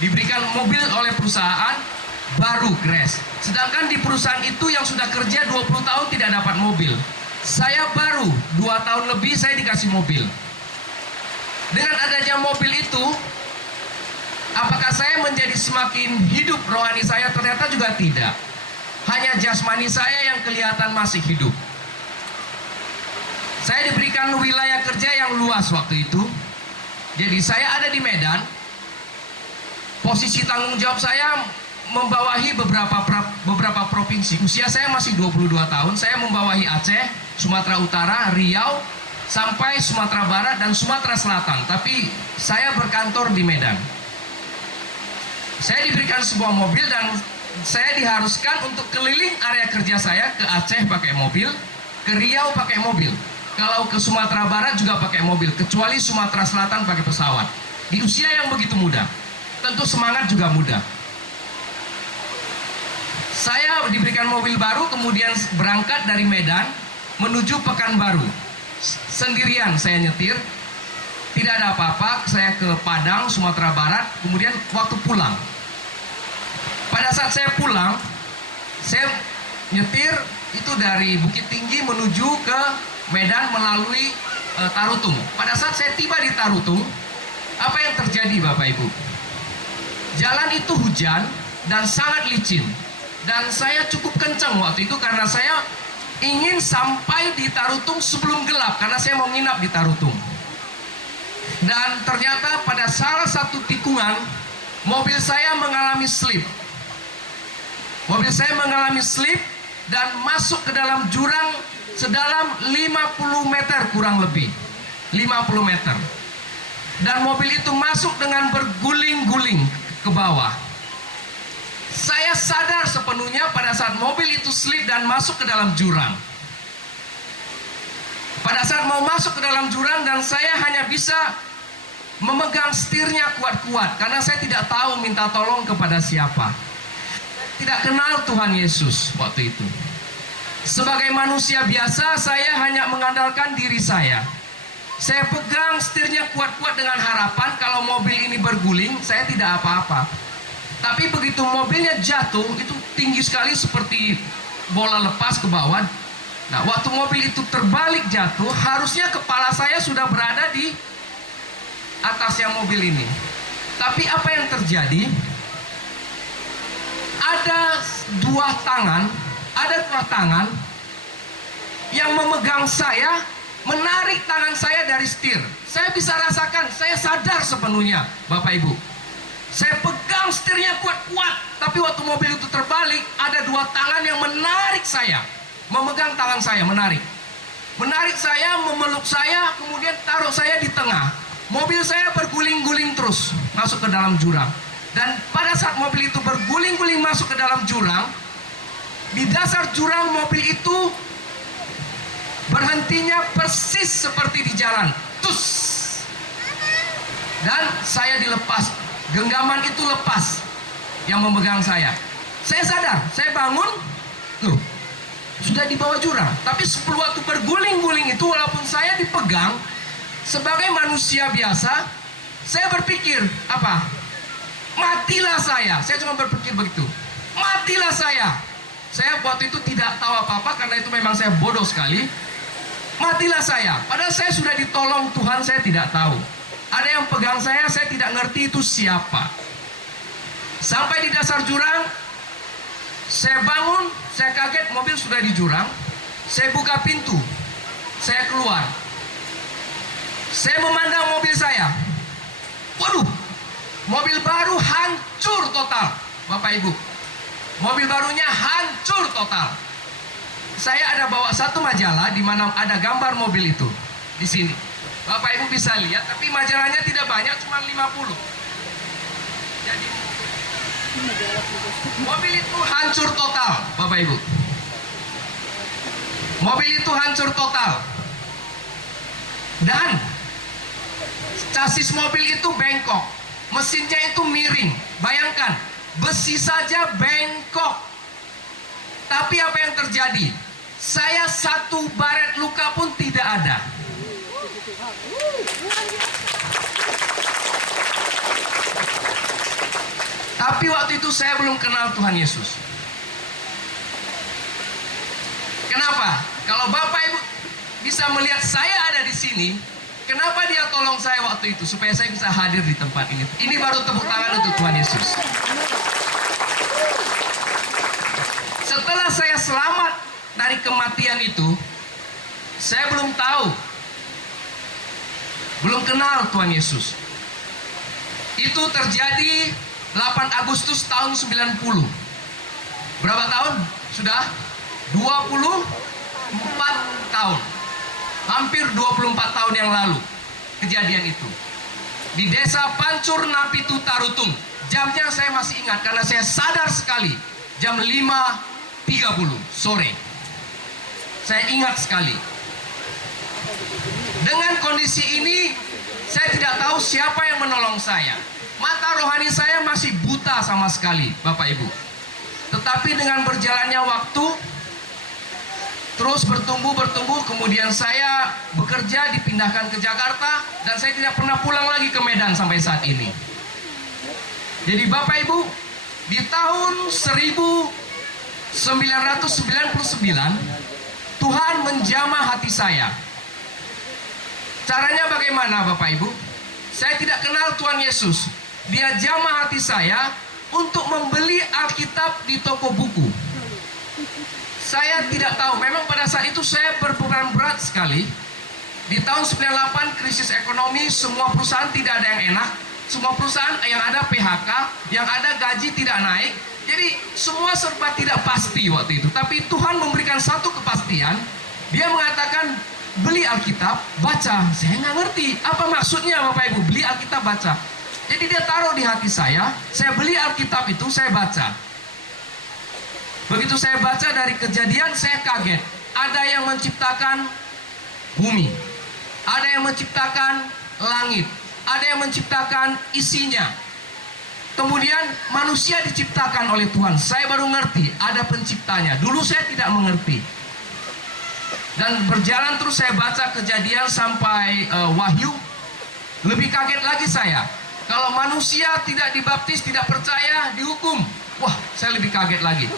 diberikan mobil oleh perusahaan baru crash. Sedangkan di perusahaan itu yang sudah kerja 20 tahun tidak dapat mobil. Saya baru 2 tahun lebih saya dikasih mobil. Dengan adanya mobil itu, apakah saya menjadi semakin hidup rohani saya? Ternyata juga tidak. Hanya jasmani saya yang kelihatan masih hidup. Saya diberikan wilayah kerja yang luas waktu itu. Jadi saya ada di Medan. Posisi tanggung jawab saya membawahi beberapa provinsi. Usia saya masih 22 tahun. Saya membawahi Aceh, Sumatera Utara, Riau, sampai Sumatera Barat dan Sumatera Selatan. Tapi saya berkantor di Medan. Saya diberikan sebuah mobil dan saya diharuskan untuk keliling area kerja saya. Ke Aceh pakai mobil, ke Riau pakai mobil. Kalau ke Sumatera Barat juga pakai mobil, kecuali Sumatera Selatan pakai pesawat. Di usia yang begitu muda, tentu semangat juga muda. Saya diberikan mobil baru, kemudian berangkat dari Medan menuju Pekanbaru. Sendirian saya nyetir, tidak ada apa-apa. Saya ke Padang, Sumatera Barat. Kemudian waktu pulang, pada saat saya pulang, saya nyetir itu dari Bukit Tinggi menuju ke Medan melalui Tarutung. Pada saat saya tiba di Tarutung, apa yang terjadi Bapak Ibu? Jalan itu hujan dan sangat licin. Dan saya cukup kencang waktu itu karena saya ingin sampai di Tarutung sebelum gelap, karena saya mau nginap di Tarutung. Dan ternyata pada salah satu tikungan, mobil saya mengalami slip. Mobil saya mengalami slip dan masuk ke dalam jurang sedalam 50 meter kurang lebih. 50 meter. Dan mobil itu masuk dengan berguling-guling ke bawah. Saya sadar sepenuhnya pada saat mobil itu slip dan masuk ke dalam jurang. Pada saat mau masuk ke dalam jurang dan saya hanya bisa memegang setirnya kuat-kuat karena saya tidak tahu minta tolong kepada siapa. Tidak kenal Tuhan Yesus waktu itu. Sebagai manusia biasa, saya hanya mengandalkan diri saya. Saya pegang setirnya kuat-kuat dengan harapan kalau mobil ini berguling, saya tidak apa-apa. Tapi begitu mobilnya jatuh, itu tinggi sekali seperti bola lepas ke bawah. Nah, waktu mobil itu terbalik jatuh, harusnya kepala saya sudah berada di atasnya mobil ini. Tapi apa yang terjadi? Ada dua tangan yang memegang saya, menarik tangan saya dari setir. Saya bisa rasakan, saya sadar sepenuhnya, Bapak Ibu. Saya pegang setirnya kuat-kuat, tapi waktu mobil itu terbalik, ada dua tangan yang menarik saya, memegang tangan saya, menarik saya, memeluk saya, kemudian taruh saya di tengah. Mobil saya berguling-guling terus masuk ke dalam jurang. Dan pada saat mobil itu berguling-guling masuk ke dalam jurang, di dasar jurang mobil itu berhentinya persis seperti di jalan. Tus! Dan saya dilepas. Genggaman itu lepas yang memegang saya. Saya sadar, saya bangun, loh, sudah di bawah jurang. Tapi sebelum waktu berguling-guling itu, walaupun saya dipegang sebagai manusia biasa, saya berpikir, apa? Matilah saya. Saya cuma berpikir begitu. Matilah saya. Saya waktu itu tidak tahu apa-apa karena itu memang saya bodoh sekali. Matilah saya. Padahal saya sudah ditolong Tuhan, saya tidak tahu. Ada yang pegang saya tidak ngerti itu siapa. Sampai di dasar jurang, saya bangun, saya kaget mobil sudah di jurang. Saya buka pintu, saya keluar. Saya memandang mobil saya. Waduh, mobil baru hancur total, Bapak Ibu. Mobil barunya hancur total. Saya ada bawa satu majalah di mana ada gambar mobil itu di sini. Bapak Ibu bisa lihat, tapi majalahnya tidak banyak, cuma 50. Jadi mobil itu hancur total, Bapak Ibu. Mobil itu hancur total. Dan chassis mobil itu bengkok. Mesinnya itu miring. Bayangkan, besi saja bengkok. Tapi apa yang terjadi? Saya satu baret luka pun tidak ada. Tapi waktu itu saya belum kenal Tuhan Yesus. Kenapa? Kalau Bapak Ibu bisa melihat saya ada di sini, kenapa Dia tolong saya waktu itu supaya saya bisa hadir di tempat ini? Ini baru tepuk tangan untuk Tuhan Yesus. Setelah saya selamat dari kematian itu, saya belum tahu, belum kenal Tuhan Yesus. Itu terjadi 8 Agustus tahun 90. Berapa tahun? Sudah 24 tahun. Hampir 24 tahun yang lalu kejadian itu. Di desa Pancur Napitu Tarutung. Jamnya saya masih ingat karena saya sadar sekali. Jam 5.30 sore. Saya ingat sekali. Dengan kondisi ini, saya tidak tahu siapa yang menolong saya. Mata rohani saya masih buta sama sekali, Bapak Ibu. Tetapi dengan berjalannya waktu, terus bertumbuh, kemudian saya bekerja, dipindahkan ke Jakarta, dan saya tidak pernah pulang lagi ke Medan sampai saat ini. Jadi Bapak Ibu, di tahun 1999, Tuhan menjamah hati saya. Caranya bagaimana Bapak Ibu? Saya tidak kenal Tuhan Yesus. Dia jamah hati saya untuk membeli Alkitab di toko buku. Saya tidak tahu, memang pada saat itu saya berbeban berat sekali. Di tahun 98 krisis ekonomi, semua perusahaan tidak ada yang enak. Semua perusahaan yang ada PHK, yang ada gaji tidak naik. Jadi semua serba tidak pasti waktu itu. Tapi Tuhan memberikan satu kepastian. Dia mengatakan, beli Alkitab, baca. Saya nggak ngerti apa maksudnya Bapak Ibu, beli Alkitab, baca. Jadi dia taruh di hati saya beli Alkitab itu, saya baca. Begitu saya baca dari Kejadian, saya kaget. Ada yang menciptakan bumi, ada yang menciptakan langit, ada yang menciptakan isinya. Kemudian manusia diciptakan oleh Tuhan. Saya baru ngerti ada penciptanya. Dulu saya tidak mengerti. Dan berjalan terus saya baca Kejadian sampai Wahyu. Lebih kaget lagi saya. Kalau manusia tidak dibaptis, tidak percaya, dihukum. Wah, saya lebih kaget lagi.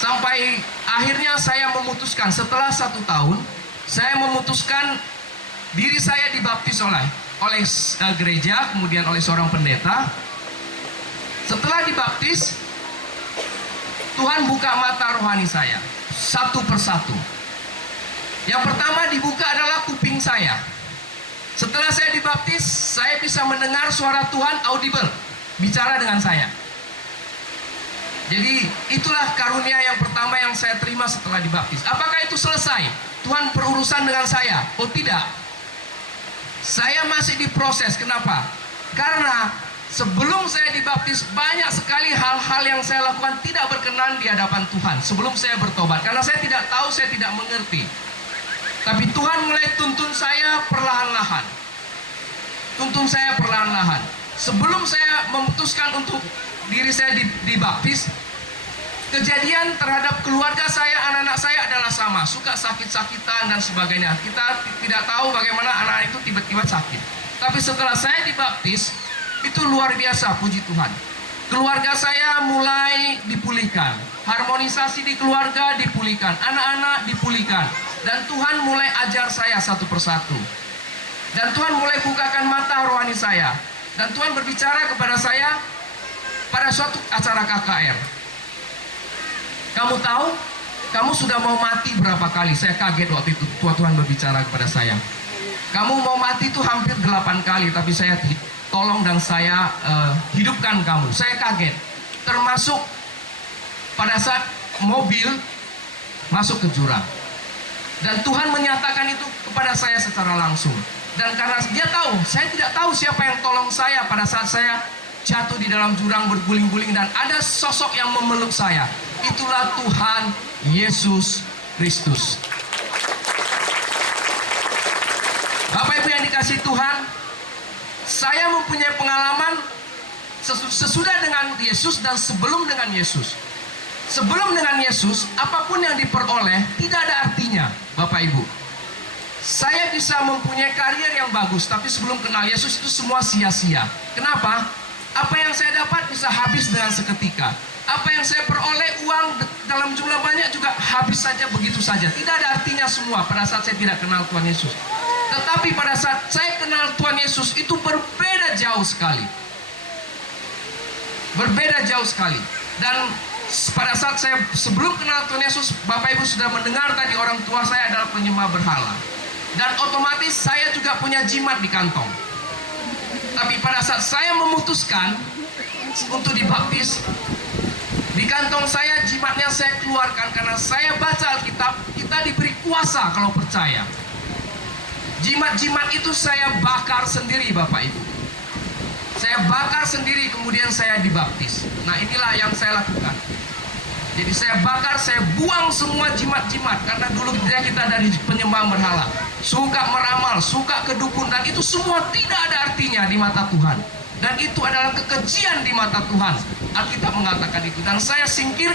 Sampai akhirnya saya memutuskan, setelah 1 tahun, saya memutuskan diri saya dibaptis oleh gereja, kemudian oleh seorang pendeta. Setelah dibaptis, Tuhan buka mata rohani saya, satu persatu. Yang pertama dibuka adalah kuping saya. Setelah saya dibaptis, saya bisa mendengar suara Tuhan audible, bicara dengan saya. Jadi itulah karunia yang pertama yang saya terima setelah dibaptis. Apakah itu selesai? Tuhan berurusan dengan saya? Oh tidak. Saya masih diproses. Kenapa? Karena sebelum saya dibaptis, banyak sekali hal-hal yang saya lakukan tidak berkenan di hadapan Tuhan. Sebelum saya bertobat. Karena saya tidak tahu, saya tidak mengerti. Tapi Tuhan mulai tuntun saya perlahan-lahan. Tuntun saya perlahan-lahan. Sebelum saya memutuskan untuk diri saya dibaptis, kejadian terhadap keluarga saya, anak-anak saya adalah sama. Suka sakit-sakitan dan sebagainya. Kita tidak tahu bagaimana anak itu tiba-tiba sakit. Tapi setelah saya dibaptis, itu luar biasa, puji Tuhan. Keluarga saya mulai dipulihkan. Harmonisasi di keluarga dipulihkan. Anak-anak dipulihkan. Dan Tuhan mulai ajar saya satu persatu. Dan Tuhan mulai bukakan mata rohani saya. Dan Tuhan berbicara kepada saya pada suatu acara KKR. Kamu tahu, kamu sudah mau mati berapa kali? Saya kaget waktu itu Tuhan berbicara kepada saya. Kamu mau mati itu hampir 8 kali, tapi saya tolong dan saya hidupkan kamu. Saya kaget. Termasuk pada saat mobil masuk ke jurang. Dan Tuhan menyatakan itu kepada saya secara langsung. Dan karena dia tahu, saya tidak tahu siapa yang tolong saya pada saat saya jatuh di dalam jurang berguling-guling dan ada sosok yang memeluk saya. Itulah Tuhan Yesus Kristus. Bapak Ibu yang dikasihi Tuhan, saya mempunyai pengalaman sesudah dengan Yesus dan sebelum dengan Yesus. Sebelum dengan Yesus, apapun yang diperoleh tidak ada artinya, Bapak Ibu. Saya bisa mempunyai karier yang bagus, tapi sebelum kenal Yesus itu semua sia-sia. Kenapa? Apa yang saya dapat bisa habis dengan seketika. Apa yang saya peroleh uang dalam jumlah banyak juga habis saja begitu saja. Tidak ada artinya semua pada saat saya tidak kenal Tuhan Yesus. Tetapi pada saat saya kenal Tuhan Yesus itu berbeda jauh sekali. Berbeda jauh sekali. Dan pada saat saya sebelum kenal Tuhan Yesus, Bapak Ibu sudah mendengar tadi orang tua saya adalah penyembah berhala. Dan otomatis saya juga punya jimat di kantong. Tapi pada saat saya memutuskan untuk dibaptis, di kantong saya jimatnya saya keluarkan karena saya baca Alkitab, kita diberi kuasa kalau percaya. Jimat-jimat itu saya bakar sendiri Bapak Ibu. Saya bakar sendiri kemudian saya dibaptis. Nah inilah yang saya lakukan. Jadi saya bakar, saya buang semua jimat-jimat. Karena dulu kita dari penyembah berhala, suka meramal, suka kedukun, dan itu semua tidak ada artinya di mata Tuhan. Dan itu adalah kekejian di mata Tuhan. Alkitab mengatakan itu. Dan saya singkirkan